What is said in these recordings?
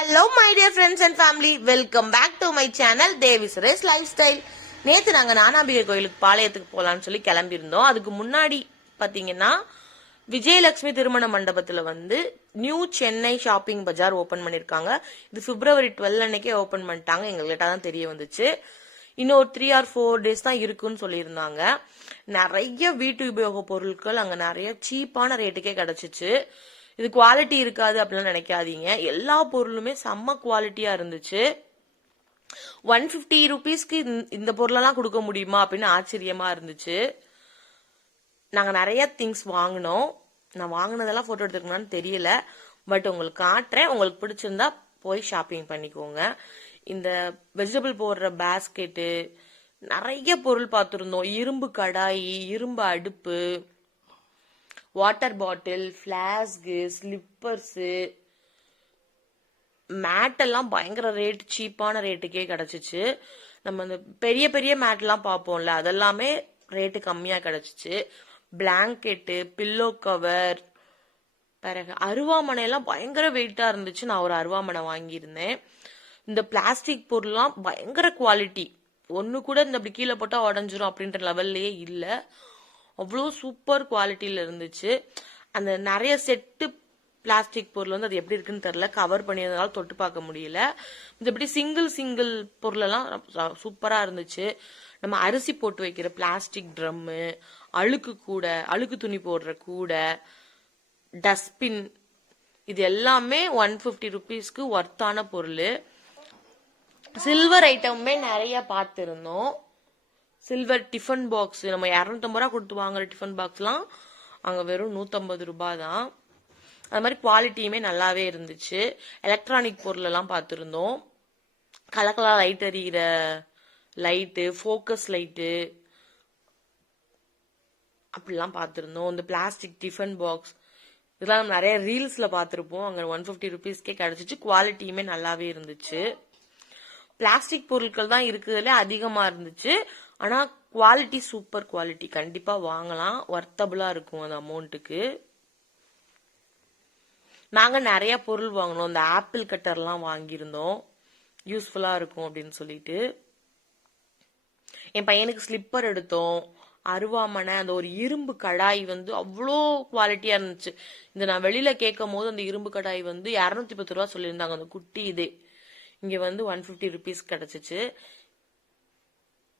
Hello my dear friends and family, welcome back to my channel Davis Race Lifestyle. நேத்து நாங்க ஞானாம்பிகை கோயிலுக்கு பாளையத்துக்கு போலான்னு சொல்லி கிளம்பியிருந்தோம். அதுக்கு முன்னாடி பாத்தீங்கன்னா விஜயலட்சுமி திருமண மண்டபத்துல நியூ சென்னை ஷாப்பிங் பஜார் ஓபன் பண்ணிருக்காங்க. இது February 12 அன்னைக்கே ஓபன் பண்ணிட்டாங்க. எங்களுக்கு தான் தெரிய வந்துச்சு. இன்னும் 3 or 4 days தான் இருக்குன்னு சொல்லியிருந்தாங்க. நிறைய வீட்டு உபயோக பொருட்கள் அங்க நிறைய சீப்பான ரேட்டுக்கே கிடைச்சிச்சு. இது குவாலிட்டி இருக்காது அப்படின்னு நினைக்காதீங்க. எல்லா பொருளுமே செம்ம குவாலிட்டியா இருந்துச்சு. 150 rupeesக்கு இந்த பொருளெல்லாம் கொடுக்க முடியுமா அப்படின்னு ஆச்சரியமா இருந்துச்சு. நாங்க நிறைய திங்ஸ் வாங்கினோம். நான் வாங்கினதெல்லாம் போட்டோ எடுத்துக்கணும்னு தெரியல, பட் உங்களுக்கு காட்டுறேன். உங்களுக்கு பிடிச்சிருந்தா போய் ஷாப்பிங் பண்ணிக்கோங்க. இந்த வெஜிடபிள் போடுற பேஸ்கெட்டு, நிறைய பொருள் பார்த்துருந்தோம். இரும்பு கடாய், இரும்பு அடுப்பு, வாட்டர் பாட்டில், பிளாஸ்கு, ஸ்லிப்பர்ஸு, மேட் எல்லாம் பயங்கர ரேட், சீப்பான ரேட்டுக்கே கிடைச்சிச்சு. நம்ம இந்த பெரிய பெரிய மேட் எல்லாம் பார்ப்போம்ல, அதெல்லாமே ரேட்டு கம்மியா கிடைச்சிச்சு. பிளாங்கெட்டு, பில்லோ கவர், பிறகு அருவாமனை எல்லாம் பயங்கர வெயிட்டா இருந்துச்சு. நான் ஒரு அருவாமனை வாங்கியிருந்தேன். இந்த பிளாஸ்டிக் பொருள்லாம் பயங்கர குவாலிட்டி. ஒன்னு கூட இந்த அப்படி கீழே போட்டா உடஞ்சிரும் அப்படின்ற லெவல்லயே இல்ல. அவ்வளோ சூப்பர் குவாலிட்டியில இருந்துச்சு. அந்த நிறைய செட்டு பிளாஸ்டிக் பொருள் அது எப்படி இருக்குன்னு தெரியல, கவர் பண்ணியதுனால தொட்டு பார்க்க முடியல. இது எப்படி சிங்கிள் பொருள் எல்லாம் சூப்பரா இருந்துச்சு. நம்ம அரிசி போட்டு வைக்கிற பிளாஸ்டிக் ட்ரம்மு, அழுக்கு துணி போடுற கூடை, டஸ்ட்பின், இது எல்லாமே 150 rupeesக்கு ஒர்த்தான பொருள். சில்வர் ஐட்டமுமே நிறைய பார்த்திருந்தோம். சில்வர் டிஃபன் பாக்ஸ், நம்ம 250 ரூபா கொடுத்து வாங்குற டிஃபன் பாக்ஸ்லாம் அங்க வெறும் 150 ரூபாய் தான். அது மாதிரி குவாலிட்டியுமே நல்லாவே இருந்துச்சு. எலக்ட்ரானிக் பொருள் எல்லாம் பார்த்துருந்தோம். கலர் லைட் எரியிற லைட்டு, ஃபோக்கஸ் லைட்டு அப்படிலாம் பார்த்துருந்தோம். இந்த பிளாஸ்டிக் டிஃபன் பாக்ஸ் இதெல்லாம் நம்ம நிறைய ரீல்ஸ்ல பார்த்துருப்போம். அங்க 150 rupeesக்கே கிடைச்சிச்சு. குவாலிட்டியுமே நல்லாவே இருந்துச்சு. பிளாஸ்டிக் பொருட்கள் தான் இருக்குதுல அதிகமா இருந்துச்சு. ஆனா குவாலிட்டி சூப்பர் குவாலிட்டி, கண்டிப்பா வாங்கலாம். ஒர்த்தபிளா இருக்கும் அந்த அமௌண்ட்டுக்கு. நாங்க நிறைய பொருள் வாங்கினோம். இந்த ஆப்பிள் கட்டர்லாம் வாங்கியிருந்தோம், யூஸ்ஃபுல்லா இருக்கும் அப்படின்னு சொல்லிட்டு. என் பையனுக்கு ஸ்லிப்பர் எடுத்தோம். அருவாமனை, அந்த ஒரு இரும்பு கடாய் அவ்வளோ குவாலிட்டியா இருந்துச்சு. இந்த நான் வெளியில கேட்கும் போது அந்த இரும்பு கடாய் 210 ரூபா சொல்லியிருந்தாங்க. அந்த குட்டி இதே இங்க 150 rupees கிடைச்சிச்சு.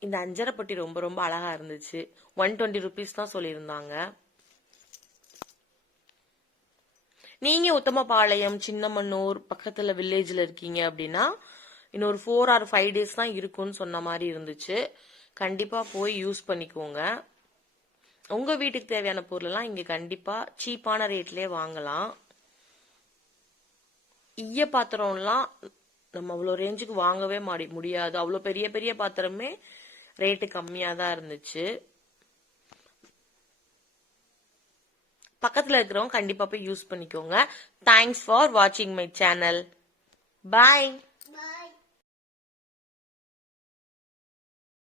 இந்த அஞ்சரைப்பட்டி ரொம்ப ரொம்ப அழகா இருந்துச்சு. 120 rupees தான் சொல்லியிருந்தாங்க. நீங்க உத்தமபாளையம், சின்னமன்னூர் பக்கத்துல வில்லேஜ்ல இருக்கீங்க அப்படின்னா இன்னொரு 4 or 5 days தான் இருக்கும்னு சொன்ன மாதிரி இருந்துச்சு. கண்டிப்பா போய் யூஸ் பண்ணிக்கோங்க. உங்க வீட்டுக்கு தேவையான பொருள் எல்லாம் இங்க கண்டிப்பா சீப்பான ரேட்லயே வாங்கலாம். ஈய பாத்திரம்லாம் நம்ம அவ்வளோ ரேஞ்சுக்கு வாங்கவே முடியாது. அவ்வளோ பெரிய பெரிய பாத்திரமே ரேட்டு கம்மியா தான் இருந்துச்சு. பக்கத்துல இருக்கிறவங்க கண்டிப்பா போய் யூஸ் பண்ணிக்கோங்க. தேங்க்ஸ் ஃபார் வாட்சிங் மை சேனல். பாய்.